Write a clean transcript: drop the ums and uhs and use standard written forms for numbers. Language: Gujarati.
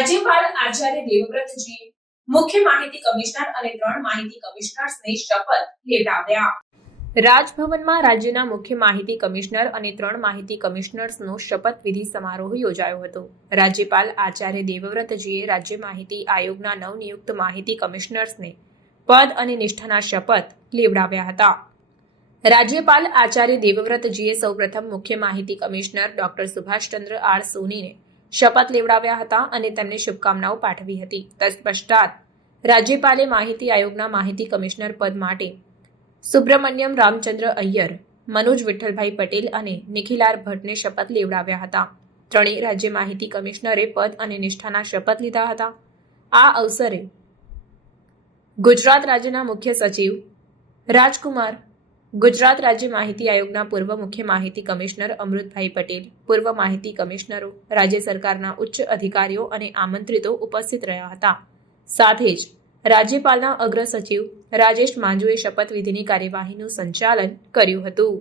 રાજ્યપાલ આચાર્ય દેવવ્રતજીએ મુખ્ય માહિતી કમિશનર અને 3 માહિતી કમિશનર્સને શપથ લેવડાવ્યા. રાજભવનમાં રાજ્યના મુખ્ય માહિતી કમિશનર અને 3 માહિતી કમિશનર્સનો શપથવિધિ સમારોહ યોજાયો હતો. રાજ્યપાલ આચાર્ય દેવવ્રતજીએ રાજ્ય માહિતી આયોગના નવનિયુક્ત માહિતી કમિશનર્સને પદ અને નિષ્ઠાના શપથ લેવડાવ્યા હતા. રાજ્યપાલ આચાર્ય દેવવ્રતજીએ સૌપ્રથમ મુખ્ય માહિતી કમિશનર ડોક્ટર સુભાષચંદ્ર આર સોનીને શપથ લેવડાવ્યા હતા અને તેમને શુભકામનાઓ પાઠવી હતી. તત્પશ્ચાત રાજ્યપાલે માહિતી આયોગના માહિતી કમિશનર પદ માટે સુબ્રમણ્યમ રામચંદ્ર અય્યર, મનોજ વિઠ્ઠલભાઈ પટેલ અને નિખિલાર ભટ્ટને શપથ લેવડાવ્યા હતા. ત્રણેય રાજ્ય માહિતી કમિશનરે પદ અને નિષ્ઠાના શપથ લીધા હતા. આ અવસરે ગુજરાત રાજ્યના મુખ્ય સચિવ રાજકુમાર, ગુજરાત રાજ્ય માહિતી આયોગના પૂર્વ મુખ્ય માહિતી કમિશનર અમૃતભાઈ પટેલ, પૂર્વ માહિતી કમિશનરો, રાજ્ય સરકારના ઉચ્ચ અધિકારીઓ અને આમંત્રિતો ઉપસ્થિત રહ્યા હતા. સાથે જ રાજ્યપાલના અગ્ર સચિવ રાજેશ માંજુએ શપથવિધિની કાર્યવાહીનું સંચાલન કર્યું હતું.